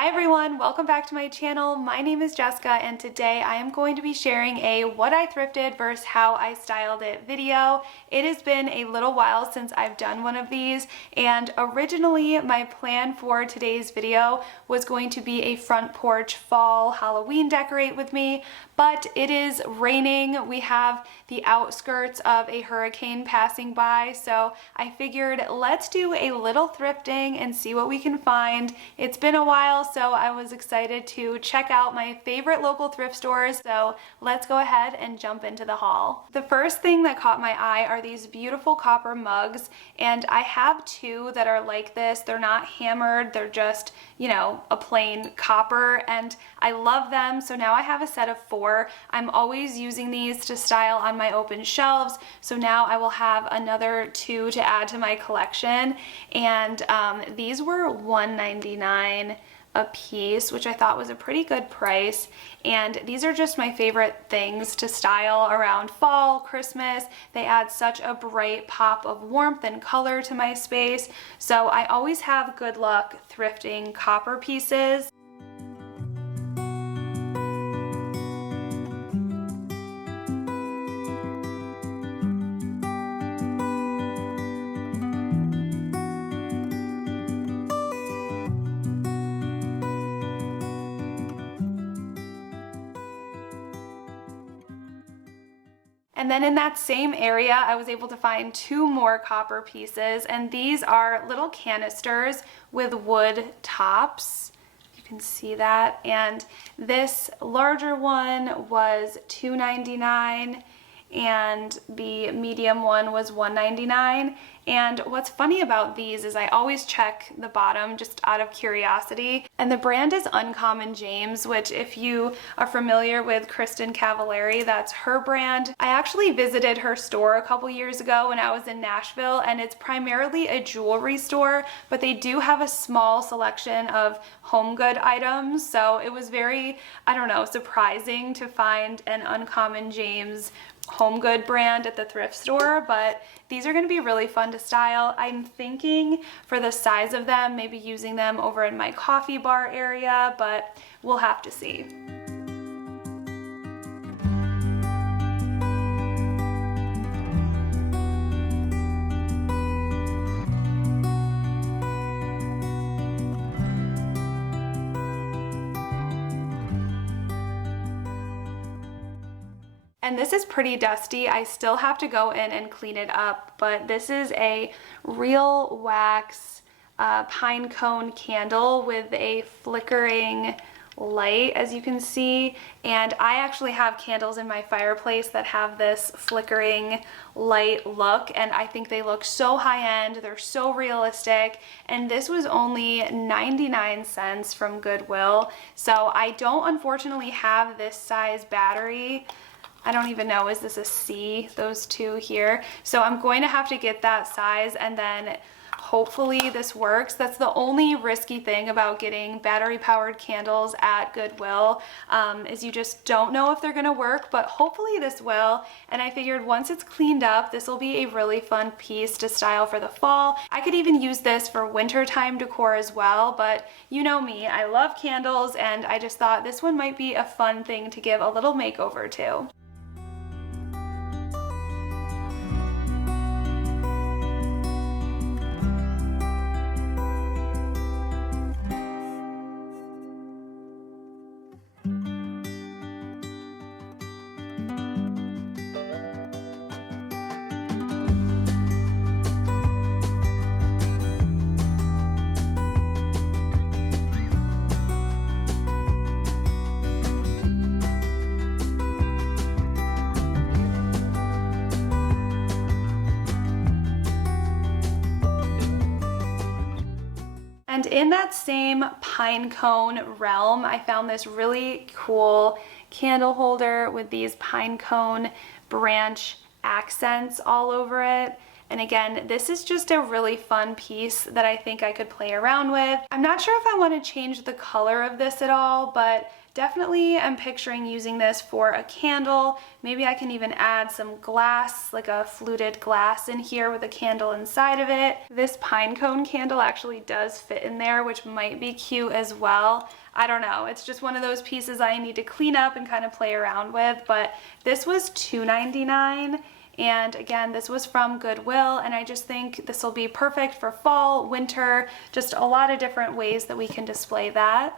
Hi everyone, welcome back to my channel. My name is Jessica and today I am going to be sharing a what I thrifted versus how I styled it video. It has been a little while since I've done one of these, and originally my plan for today's video was going to be a front porch fall Halloween decorate with me, but it is raining. We have the outskirts of a hurricane passing by, so I figured let's do a little thrifting and see what we can find. It's been a while, so I was excited to check out my favorite local thrift stores, so let's go ahead and jump into the haul. The first thing that caught my eye are these beautiful copper mugs, and I have two that are like this. They're not hammered, they're just, you know, a plain copper, and I love them, so now I have a set of four. I'm always using these to style on my open shelves, so now I will have another two to add to my collection, and these were $1.99 a piece, which I thought was a pretty good price. And these are just my favorite things to style around fall, Christmas. They add such a bright pop of warmth and color to my space. So I always have good luck thrifting copper pieces. And then in that same area, I was able to find two more copper pieces, and these are little canisters with wood tops. You can see that. And this larger one was $2.99 and the medium one was $1.99. And what's funny about these is I always check the bottom just out of curiosity. And the brand is Uncommon James, which if you are familiar with Kristen Cavallari, that's her brand. I actually visited her store a couple years ago when I was in Nashville, and it's primarily a jewelry store, but they do have a small selection of home good items. So it was very, I don't know, surprising to find an Uncommon James home good brand at the thrift store, but these are going to be really fun to style. I'm thinking for the size of them, maybe using them over in my coffee bar area, but we'll have to see. And this is pretty dusty. I still have to go in and clean it up, but this is a real wax pine cone candle with a flickering light, as you can see. And I actually have candles in my fireplace that have this flickering light look, and I think they look so high-end. They're so realistic, and this was only 99 cents from Goodwill. So I don't unfortunately have this size battery. I don't even know, is this a C, those two here? So I'm going to have to get that size, and then hopefully this works. That's the only risky thing about getting battery powered candles at Goodwill, is you just don't know if they're gonna work, but hopefully this will. And I figured once it's cleaned up, this will be a really fun piece to style for the fall. I could even use this for wintertime decor as well, but you know me, I love candles, and I just thought this one might be a fun thing to give a little makeover to. And in that same pine cone realm, I found this really cool candle holder with these pine cone branch accents all over it. And again, this is just a really fun piece that I think I could play around with. I'm not sure if I want to change the color of this at all, but definitely am picturing using this for a candle. Maybe I can even add some glass, like a fluted glass in here with a candle inside of it. This pine cone candle actually does fit in there, which might be cute as well. I don't know, it's just one of those pieces I need to clean up and kind of play around with, but this was $2.99. And again, this was from Goodwill, and I just think this will be perfect for fall, winter, just a lot of different ways that we can display that.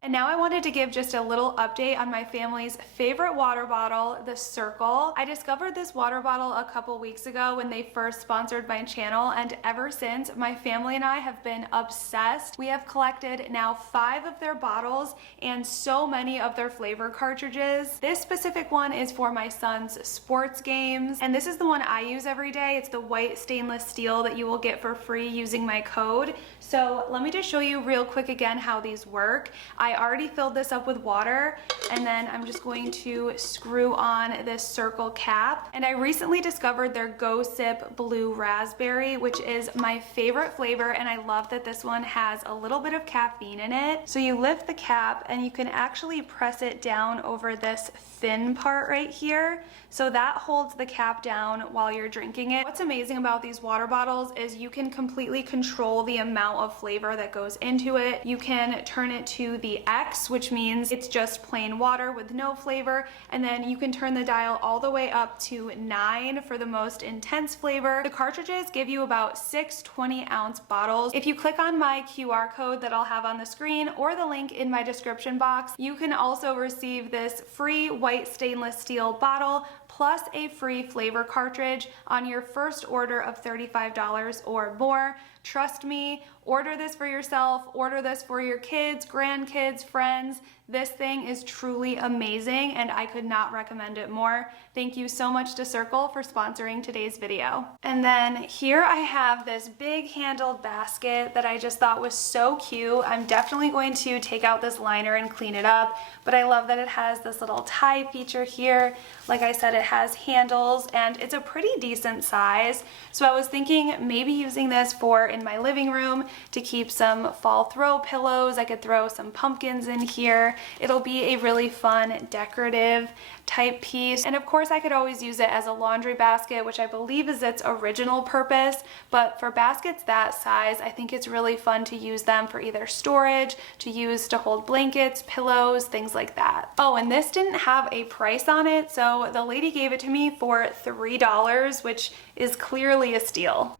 And now I wanted to give just a little update on my family's favorite water bottle, the Circle. I discovered this water bottle a couple weeks ago when they first sponsored my channel, and ever since, my family and I have been obsessed. We have collected now 5 of their bottles and so many of their flavor cartridges. This specific one is for my son's sports games, and this is the one I use every day. It's the white stainless steel that you will get for free using my code. So let me just show you real quick again how these work. I already filled this up with water, and then I'm just going to screw on this Circle cap. And I recently discovered their Go Sip Blue Raspberry, which is my favorite flavor, and I love that this one has a little bit of caffeine in it. So you lift the cap and you can actually press it down over this thin part right here. So that holds the cap down while you're drinking it. What's amazing about these water bottles is you can completely control the amount of flavor that goes into it. You can turn it to the X, which means it's just plain water with no flavor, and then you can turn the dial all the way up to 9 for the most intense flavor. The cartridges give you about 6 20-ounce bottles. If you click on my QR code that I'll have on the screen or the link in my description box, you can also receive this free white stainless steel bottle plus a free flavor cartridge on your first order of $35 or more. Trust me, order this for yourself, order this for your kids, grandkids, friends. This thing is truly amazing, and I could not recommend it more. Thank you so much to Circle for sponsoring today's video. And then here I have this big handled basket that I just thought was so cute. I'm definitely going to take out this liner and clean it up, but I love that it has this little tie feature here. Like I said, it has handles, and it's a pretty decent size. So I was thinking maybe using this for in my living room to keep some fall throw pillows. I could throw some pumpkins in here. It'll be a really fun decorative type piece. And of course I could always use it as a laundry basket, which I believe is its original purpose, but for baskets that size, I think it's really fun to use them for either storage, to use to hold blankets, pillows, things like that. Oh, and this didn't have a price on it, so the lady gave it to me for $3, which is clearly a steal.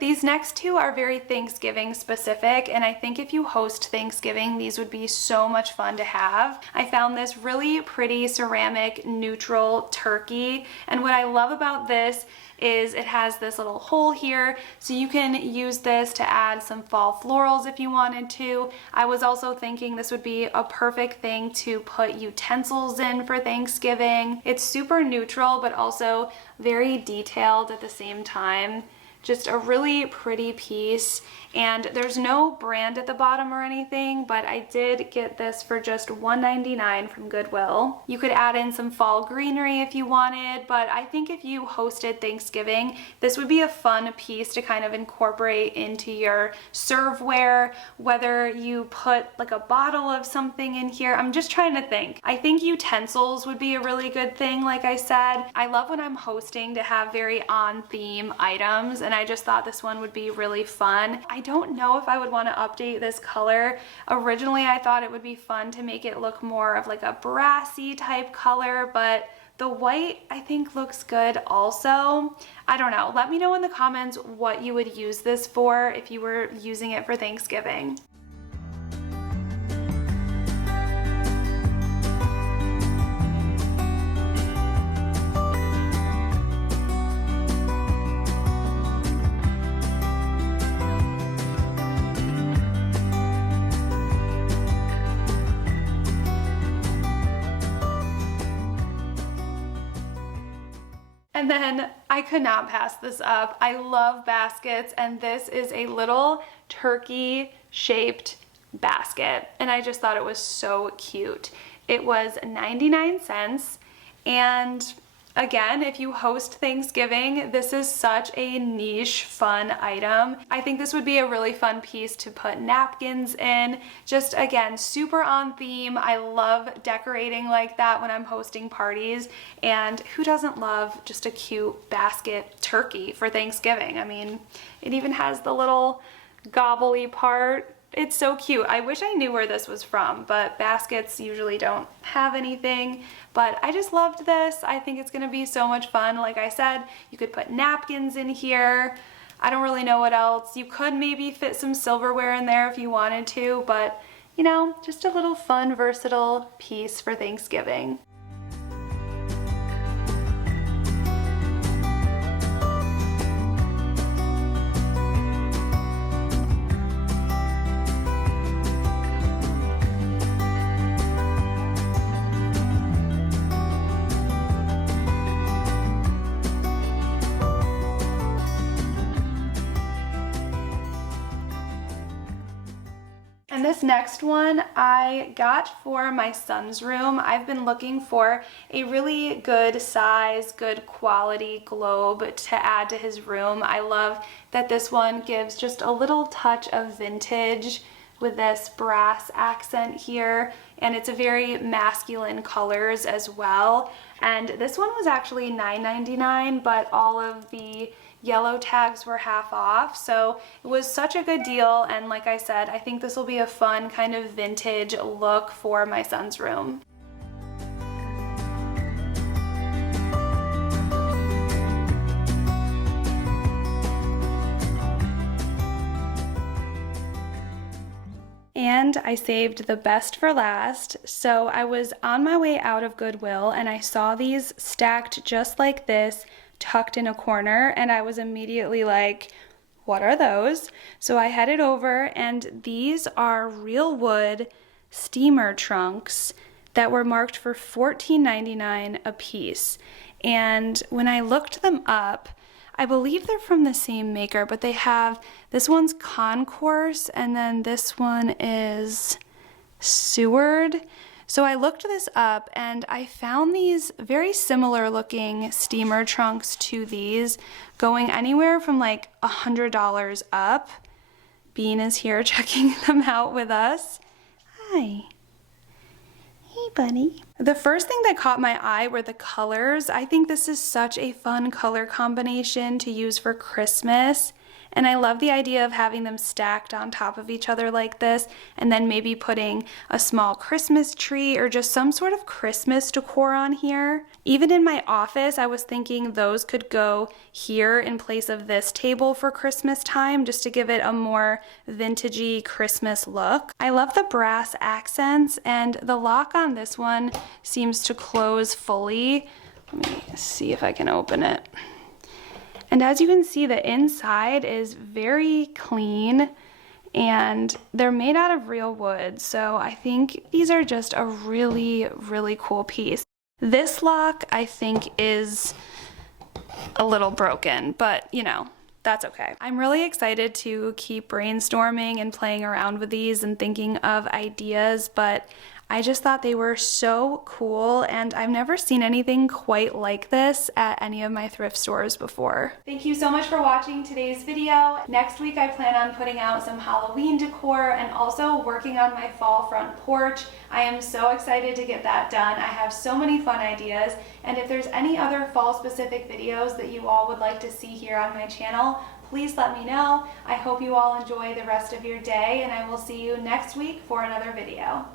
These next two are very Thanksgiving specific, and I think if you host Thanksgiving, these would be so much fun to have. I found this really pretty ceramic neutral turkey, and what I love about this is it has this little hole here, so you can use this to add some fall florals if you wanted to. I was also thinking this would be a perfect thing to put utensils in for Thanksgiving. It's super neutral, but also very detailed at the same time. Just a really pretty piece, and there's no brand at the bottom or anything, but I did get this for just $1.99 from Goodwill. You could add in some fall greenery if you wanted, but I think if you hosted Thanksgiving, this would be a fun piece to kind of incorporate into your serveware, whether you put like a bottle of something in here. I'm just trying to think. I think utensils would be a really good thing, like I said. I love when I'm hosting to have very on-theme items, and I just thought this one would be really fun. I don't know if I would want to update this color. Originally, I thought it would be fun to make it look more of like a brassy type color, but the white I think looks good also. I don't know. Let me know in the comments what you would use this for if you were using it for Thanksgiving. And then I could not pass this up. I love baskets, and this is a little turkey shaped basket, and I just thought it was so cute. It was 99 cents, and again, if you host Thanksgiving, this is such a niche, fun item. I think this would be a really fun piece to put napkins in. Just again, super on theme. I love decorating like that when I'm hosting parties. And who doesn't love just a cute basket turkey for Thanksgiving? I mean, it even has the little gobbly part. It's so cute. I wish I knew where this was from, but baskets usually don't have anything. But I just loved this. I think it's gonna be so much fun. Like I said, you could put napkins in here. I don't really know what else. You could maybe fit some silverware in there if you wanted to, but you know, just a little fun, versatile piece for Thanksgiving. And this next one I got for my son's room. I've been looking for a really good size, good quality globe to add to his room. I love that this one gives just a little touch of vintage with this brass accent here, and it's a very masculine colors as well. And this one was actually $9.99, but all of the yellow tags were half off, so it was such a good deal. And like I said, I think this will be a fun kind of vintage look for my son's room. And I saved the best for last. So I was on my way out of Goodwill and I saw these stacked just like this, tucked in a corner, and I was immediately like, what are those? So I headed over, and these are real wood steamer trunks that were marked for $14.99 a piece. And when I looked them up, I believe they're from the same maker, but they have, this one's Concourse, and then this one is Seward. So I looked this up and I found these very similar looking steamer trunks to these, going anywhere from like $100 up. Bean is here checking them out with us. Hi. Hey, buddy. The first thing that caught my eye were the colors. I think this is such a fun color combination to use for Christmas. And I love the idea of having them stacked on top of each other like this, and then maybe putting a small Christmas tree or just some sort of Christmas decor on here. Even in my office, I was thinking those could go here in place of this table for Christmas time, just to give it a more vintagey Christmas look. I love the brass accents, and the lock on this one seems to close fully. Let me see if I can open it. And as you can see, the inside is very clean, and they're made out of real wood. So I think these are just a really, really cool piece. This lock, I think, is a little broken, but you know, that's okay. I'm really excited to keep brainstorming and playing around with these and thinking of ideas, but I just thought they were so cool, and I've never seen anything quite like this at any of my thrift stores before. Thank you so much for watching today's video. Next week I plan on putting out some Halloween decor and also working on my fall front porch. I am so excited to get that done. I have so many fun ideas, and if there's any other fall specific videos that you all would like to see here on my channel, please let me know. I hope you all enjoy the rest of your day, and I will see you next week for another video.